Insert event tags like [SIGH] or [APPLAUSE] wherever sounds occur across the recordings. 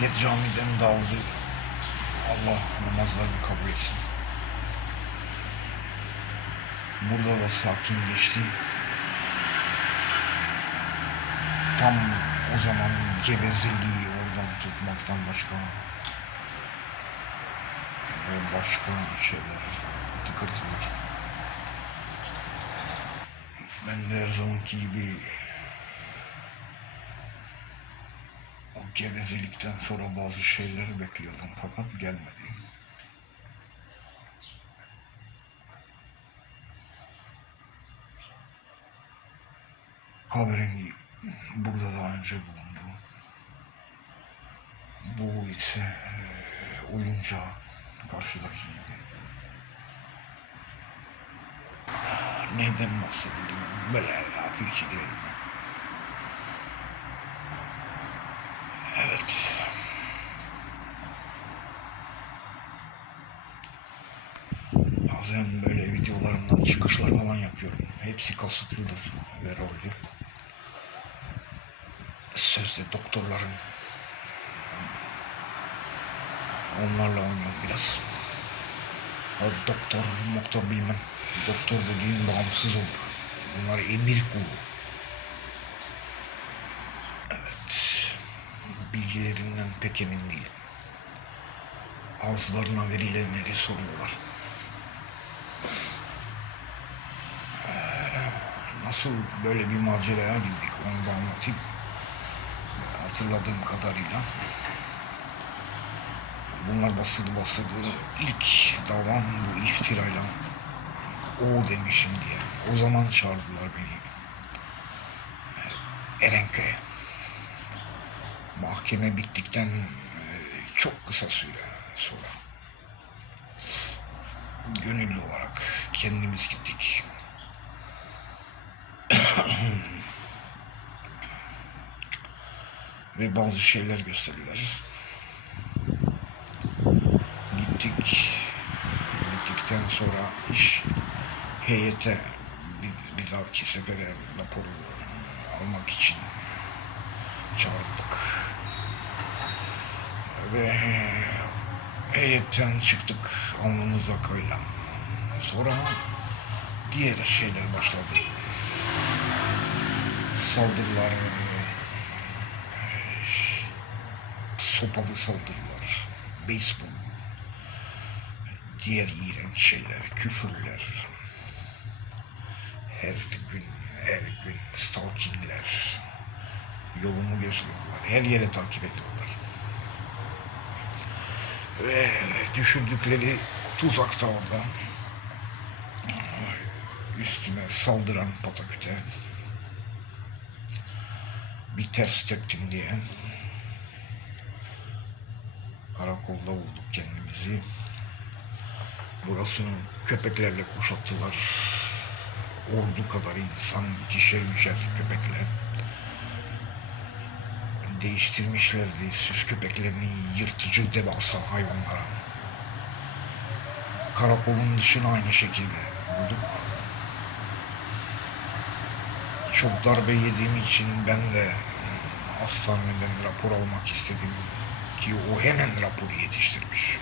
Millet camiden dağıldı. Allah namazlarını kabul etsin. Burada da sakin geçti. Tam o zaman gevezeliği oradan tutmaktan başka ve başka şeyler, tıkırtılar. Ben de her zamanki gibi o gevezelikten sonra bazı şeyleri bekliyordum fakat gelmedi. Haberin burada daha önce bulundu. Bu ise e, oyuncağı karşıdakiydi. Neyden bahsediyorum? Böyle hafifçe diyelim. Evet. Bazen böyle çıkışlar falan yapıyorum. Hepsi kasıtlıdır ve roldür. Sözde doktorların onlarla oynuyorum biraz. O doktor, doktor bilmem. Doktor dediğin bağımsız olur. Bunlar emir kulu. Evet. Bilgilerinden pek emin değilim. Ağızlarına verilenleri soruyorlar. Nasıl böyle bir maceraya girdik onu da anlatayım. Hatırladığım kadarıyla. Bunlar basıldı basıldı. İlk davam bu iftirayla o demişim diye. O zaman çağırdılar beni. Erenköy'e. Mahkeme bittikten e, çok kısa süre sonra gönüllü olarak kendimiz gittik. [CLEARS THROAT] Ve bazı şeyler gösterdiler. Gittik. Gittikten sonra iş heyete bir, bir dahaki sefere raporu almak için çağırdık. Ve heyetten çıktık alnımıza kayla. Sonra diğer şeyler başladı. Saldırılar, sopalı saldırılar, beyzbol, diğer iğrenç şeyler, küfürler, her gün, her gün stalkingler, yolumu gözlüyorlar, her yere takip ediyorlar. Ve düşürdükleri tuzakta orada, üstüme saldıran pataküte, bir ters teptim diye karakolda bulduk kendimizi. Burasını köpeklerle kuşattılar. Ordu kadar insan, ikişer üçer köpekler. Değiştirmişlerdi süs köpeklerini yırtıcı devasa hayvanlara. Karakolun dışını aynı şekilde bulduk. Çok darbe yediğim için ben de hastaneden rapor almak istedim ki o hemen raporu yetiştirmiş.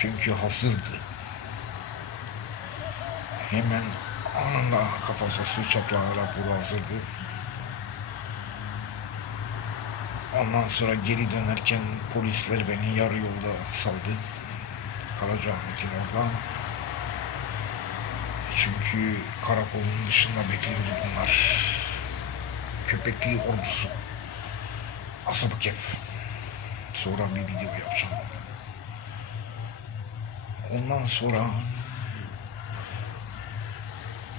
Çünkü hazırdı. Hemen anında kafası çatlağı raporu hazırdı. Ondan sonra geri dönerken polisler beni yarı yolda saldı. Karacaahmet'in orada. Çünkü karakolun dışında bekliyordu bunlar. Köpekli ordusu. Asabı kef. Sonra bir video yapacağım. Ondan sonra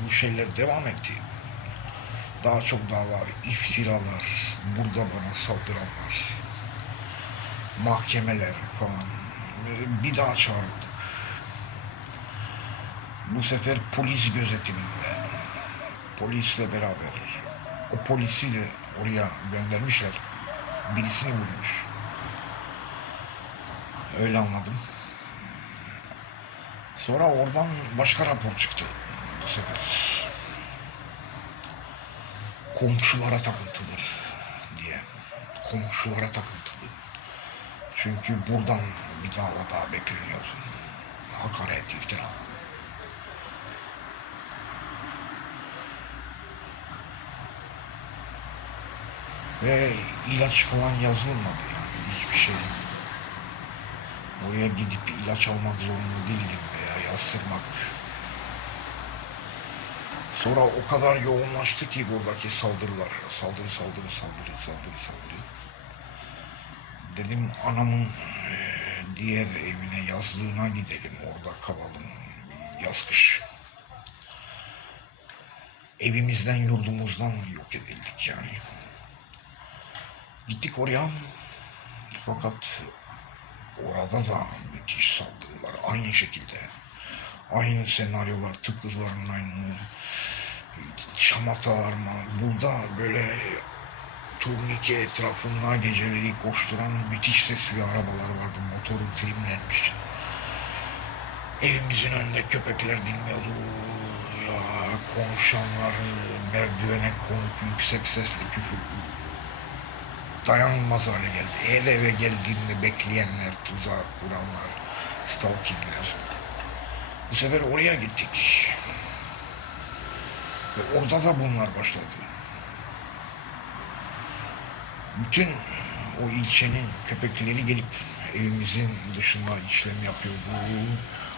bu şeyler devam etti. Daha çok daha var. iftiralar, burada bana saldıranlar, mahkemeler falan. Bir daha çağırdık. Bu sefer polis gözetiminde. Polisle beraber. O polisi de oraya göndermişler. Birisini vurmuş. Öyle anladım. Sonra oradan başka rapor çıktı. Bu sefer. Komşulara takıntılı diye. Komşulara takıntılı. Çünkü buradan bir daha bekleniyor. Hakaret, iftira. Ve ilaç falan yazılmadı yani hiçbir şey. Oraya gidip ilaç almak zorunda değildim veya yazdırmak. Sonra o kadar yoğunlaştı ki buradaki saldırılar. Saldırı, saldırı, saldırı, saldırı, saldırı. Dedim anamın eee, diğer evine yazlığına gidelim. Orada kalalım. Yaz kış. Evimizden yurdumuzdan yok edildik yani. Gittik oraya. Fakat orada da müthiş saldırılar. Aynı şekilde. Aynı senaryolar, tıpkızların aynı. Şamatalar mı? Burada böyle turnike etrafında geceleri koşturan müthiş sesli arabalar vardı. Motoru filmlenmiş. Evimizin önünde köpekler dinliyordu. Ya konuşanlar merdivene konup yüksek sesle küfür dayanılmaz hale geldi. El eve geldiğinde bekleyenler, tuzak kuranlar, stalkingler. Bu sefer oraya gittik. Ve orada da bunlar başladı. Bütün o ilçenin köpekleri gelip evimizin dışında işlem yapıyordu.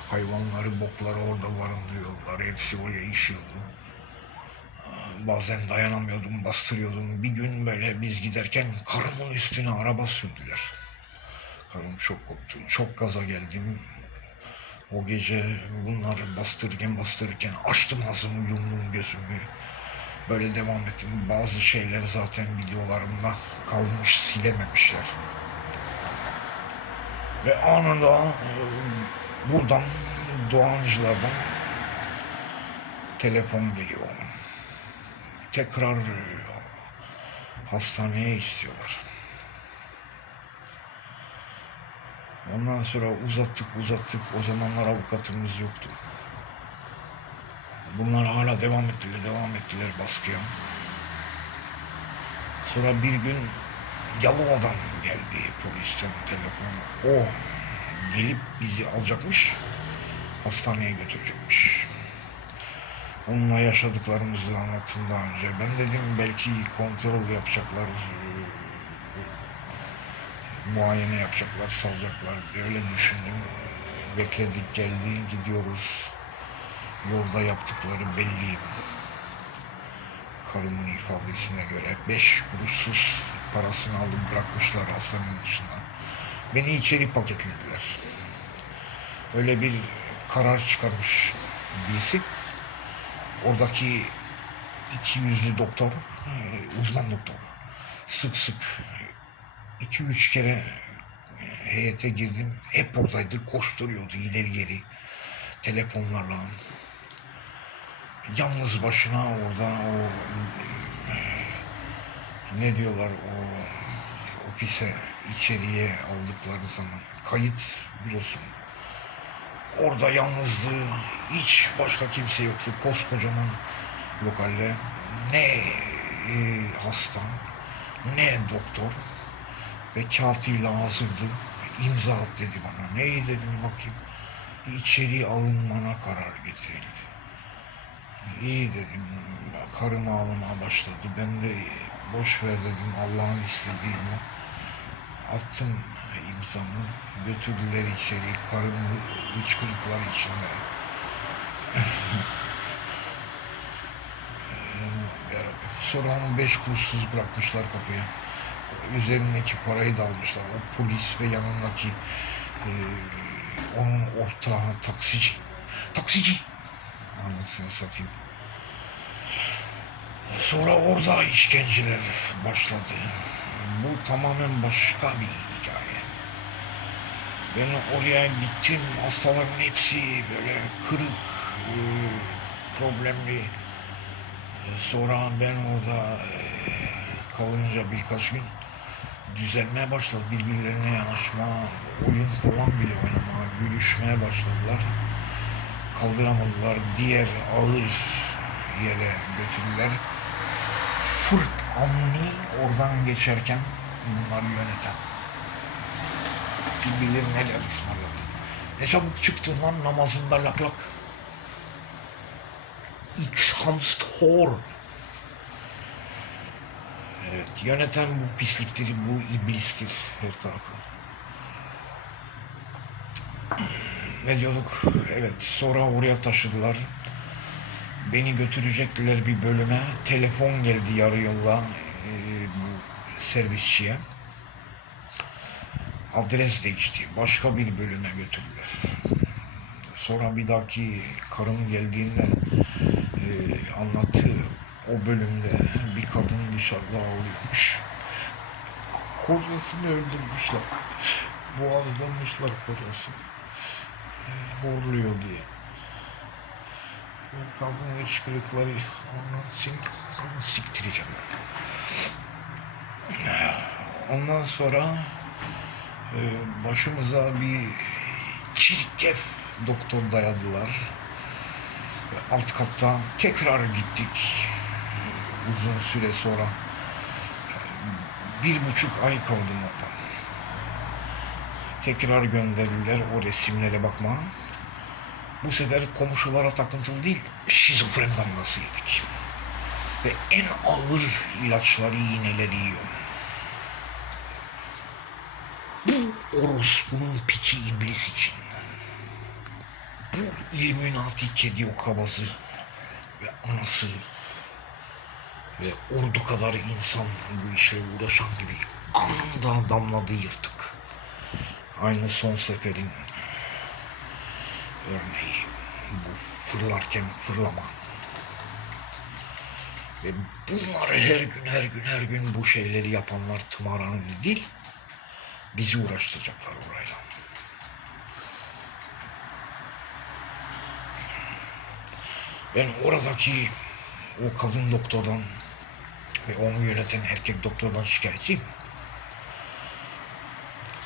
Hayvanları, bokları orada barındırıyorlar. Hepsi oraya işiyordu. Bazen dayanamıyordum, bastırıyordum. Bir gün böyle biz giderken karımın üstüne araba sürdüler. Karım çok korktu. Çok gaza geldim. O gece bunları bastırırken bastırırken açtım ağzımı, yumdum gözümü. Böyle devam ettim. Bazı şeyler zaten videolarımda kalmış, silememişler. Ve anında e, buradan Doğancılardan telefon geliyor. Tekrar hastaneye istiyorlar. Ondan sonra uzattık uzattık. O zamanlar avukatımız yoktu. Bunlar hala devam ettiler, devam ettiler baskıya. Sonra bir gün Yalova'dan geldi polisten telefon. O gelip bizi alacakmış, hastaneye götürecekmiş. Onunla yaşadıklarımızı anlattım daha önce. Ben dedim belki kontrol yapacaklar, muayene yapacaklar, salacaklar. Öyle düşündüm. Bekledik, geldi, gidiyoruz. Yolda yaptıkları belli. Karımın ifadesine göre beş kuruşsuz parasını alıp bırakmışlar hastanenin dışında. Beni içeri paketlediler. Öyle bir karar çıkarmış birisi. Oradaki iki yüzlü doktor, e, uzman doktor. Sık sık iki üç kere e, heyete girdim. Hep oradaydı. Koşturuyordu ileri geri. Telefonlarla. Yalnız başına orada o e, ne diyorlar o ofise içeriye aldıkları zaman kayıt biliyorsun. Orada yalnızlığı hiç başka kimse yoktu. Koskocaman lokalde ne e, hasta ne doktor ve kağıtıyla hazırdı. İmza at dedi bana. Neyi dedim bakayım. İçeri alınmana karar getirildi. İyi dedim. Karım ağlamaya başladı. Ben de boş ver dedim. Allah'ın istediği Attım imzamı. Götürdüler içeri. Karım hıçkırıklar içinde. [LAUGHS] Sonra onu beş kuruşsuz bırakmışlar kapıya. Üzerindeki parayı da almışlar. O polis ve yanındaki e, onun ortağı taksici. Taksici! Anasını satayım. Sonra orada işkenceler başladı. Bu tamamen başka bir hikaye. Ben oraya gittim, hastaların hepsi böyle kırık, e, problemli. E, Sonra ben orada e, kalınca birkaç gün düzelmeye başladı. Birbirlerine yanaşma, oyun falan bile oynama, gülüşmeye başladılar. Kaldıramadılar. Diğer ağır yere götürdüler. Fırt Amni oradan geçerken bunları yöneten. kim bilir neler ısmarladı. Ne çabuk çıktın lan namazında lak lak. Evet, yöneten bu pisliktir, bu iblistir her tarafı. Ne diyorduk? Evet, sonra oraya taşıdılar. Beni götürecektiler bir bölüme. Telefon geldi yarı yolla e, bu servisçiye. Adres değişti. Başka bir bölüme götürdüler. Sonra bir dahaki karım geldiğinde e, anlattı. O bölümde bir kadın dışarıda ağlıyormuş. Kocasını öldürmüşler. Boğazlamışlar kocasını. E, Horluyor diye. O kadın hıçkırıkları onun için onu siktireceğim. Ondan sonra e, başımıza bir çirkef doktor dayadılar. Alt katta tekrar gittik. Uzun süre sonra. Bir buçuk ay kaldım orada. Tekrar gönderdiler o resimlere bakma. Bu sefer komşulara takıntılı değil, şizofren damgası yedik. Ve en ağır ilaçları, iğneleri yiyor. Bu orospunun piçi iblis için. Bu illuminati kedi okabası ve anası ve ordu kadar insan bu işe uğraşan gibi anında damladı yırtık. Aynı son seferin örneği bu fırlarken fırlama. Ve bunları her gün her gün her gün bu şeyleri yapanlar tımarhanede değil, bizi uğraştıracaklar orayla. Ben oradaki o kadın doktordan ve onu yöneten erkek doktordan şikayetçiyim.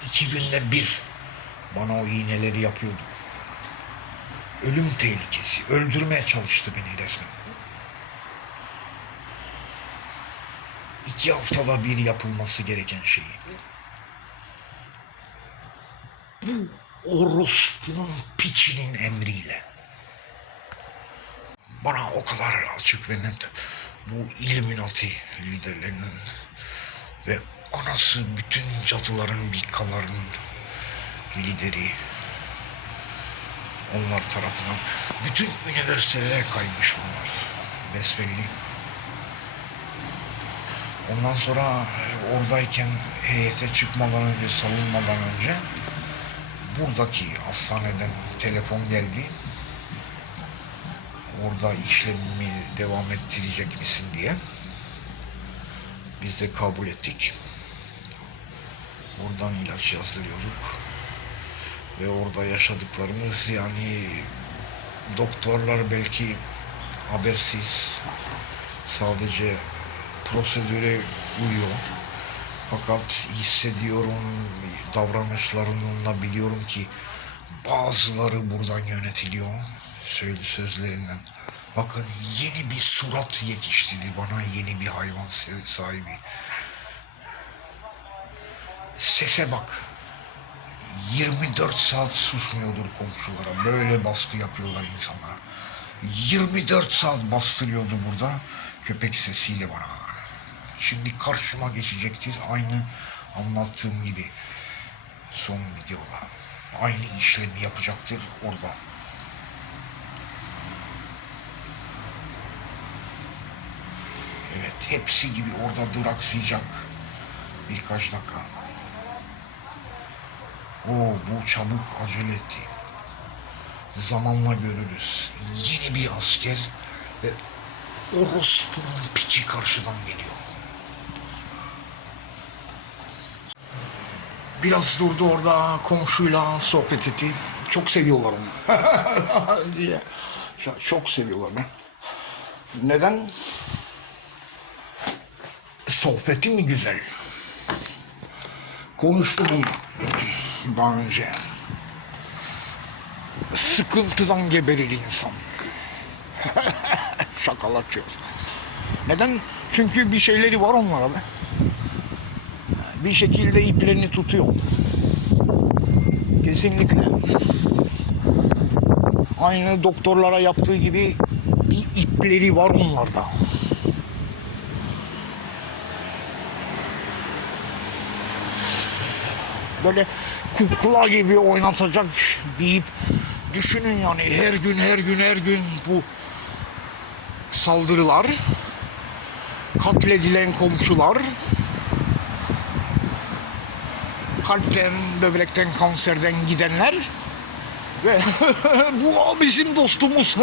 İki günde bir bana o iğneleri yapıyordu. Ölüm tehlikesi. Öldürmeye çalıştı beni resmen. İki haftada bir yapılması gereken şeyi. Orospunun piçinin emriyle. Bana o kadar açık ve net bu Illuminati liderlerinin ve anası bütün cadıların, bikaların lideri onlar tarafından bütün üniversitelere kaymış bunlar. Besbelli. Ondan sonra e, oradayken heyete çıkmadan önce, salınmadan önce buradaki hastaneden telefon geldi. Orada işlemimi devam ettirecek misin diye. Biz de kabul ettik. Oradan ilaç yazdırıyorduk ve orada yaşadıklarımız yani doktorlar belki habersiz sadece prosedüre uyuyor. Fakat hissediyorum davranışlarımla biliyorum ki bazıları buradan yönetiliyor söyle sözlerinden. Bakın yeni bir surat yetiştirdi bana yeni bir hayvan sahibi. Sese bak. 24 saat susmuyordur komşulara. Böyle baskı yapıyorlar insanlara. 24 saat bastırıyordu burada köpek sesiyle bana. Şimdi karşıma geçecektir aynı anlattığım gibi son videoda. Aynı işlemi yapacaktır orada. Evet hepsi gibi orada duraksayacak birkaç dakika. O bu çabuk acele etti. Zamanla görürüz. Yeni bir asker ve orospunun piçi karşıdan geliyor. Biraz durdu orada komşuyla sohbet etti. Çok seviyorlar onu. [LAUGHS] diye. Çok seviyorlar ben. Neden? Sohbeti mi güzel? Konuştum daha önce. Sıkıntıdan geberir insan. [LAUGHS] Şakalatıyor. Neden? Çünkü bir şeyleri var onlara be. Bir şekilde iplerini tutuyor. Kesinlikle. Aynı doktorlara yaptığı gibi bir ipleri var onlarda. Böyle kukla gibi oynatacak bir ip. Düşünün yani her gün her gün her gün bu saldırılar, katledilen komşular, kalpten, böbrekten, kanserden gidenler ve [LAUGHS] bu bizim dostumuz. [LAUGHS]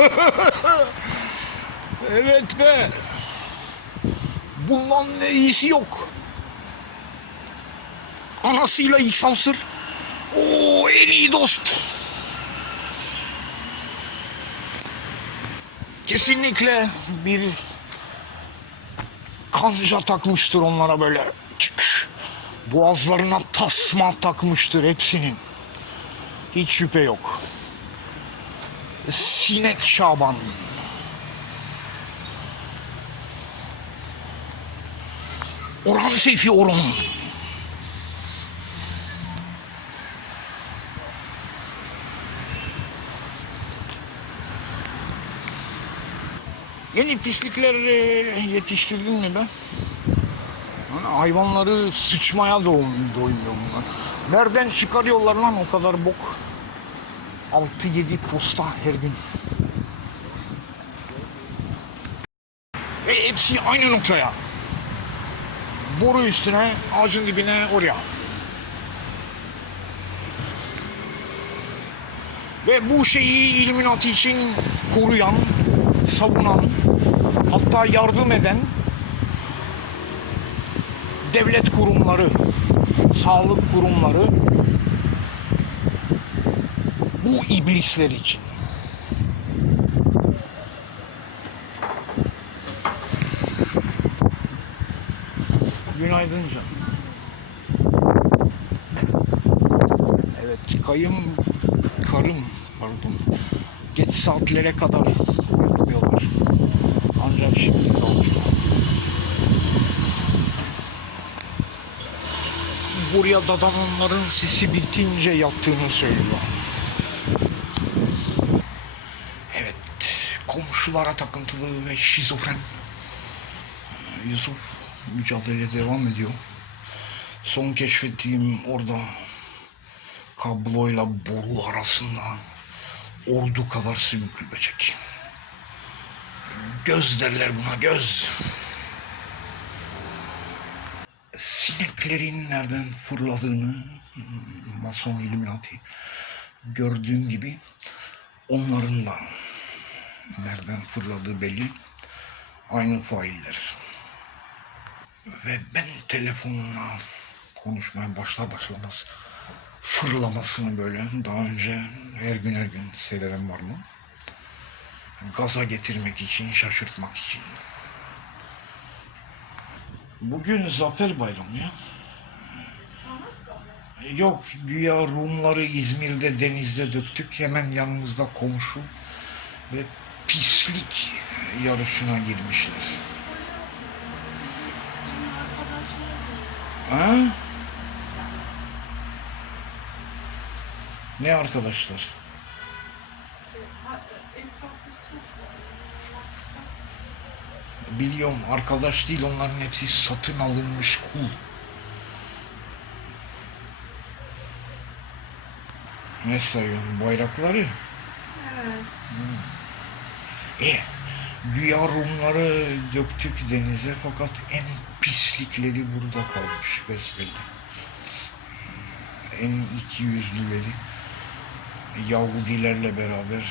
evet be. Bundan iyisi yok. Anasıyla insansır. O en iyi dost. Kesinlikle bir kanca takmıştır onlara böyle. Boğazlarına tasma takmıştır hepsinin. Hiç şüphe yok. Sinek Şaban. Orhan Seyfi Orhan. Yeni pislikler e, yetiştirdin mi ben? Yani hayvanları sıçmaya doymuyor bunlar. Nereden çıkarıyorlar lan o kadar bok? 6-7 posta her gün. Ve hepsi aynı noktaya. Boru üstüne, ağacın dibine, oraya. Ve bu şeyi Illuminati için koruyan, savunan, hatta yardım eden devlet kurumları, sağlık kurumları bu iblisler için. Günaydın canım. Evet, kayım, karım, pardon. Geç saatlere kadar Buraya dadananların sesi bitince yattığını söylüyor. Evet, komşulara takıntılı ve şizofren. Yusuf mücadele devam ediyor. Son keşfettiğim orada kabloyla boru arasında ordu kadar sümüklü böcek. Göz derler buna göz. Sineklerin nereden fırladığını Mason Illuminati gördüğüm gibi onların da nereden fırladığı belli. Aynı failler. Ve ben telefonla konuşmaya başlar başlamaz fırlamasını böyle daha önce her gün her gün seyreden var mı? Gaza getirmek için, şaşırtmak için. Bugün Zafer Bayramı ya. Yok güya Rumları İzmir'de denizde döktük. Hemen yanımızda komşu ve pislik yarışına girmişler. Ha? Ne arkadaşlar? Biliyorum arkadaş değil onların hepsi satın alınmış kul. Ne sayıyorsun bayrakları? Evet. E, güya Rumları döktük denize fakat en pislikleri burada kalmış besbelli. En iki yüzlüleri Yahudilerle beraber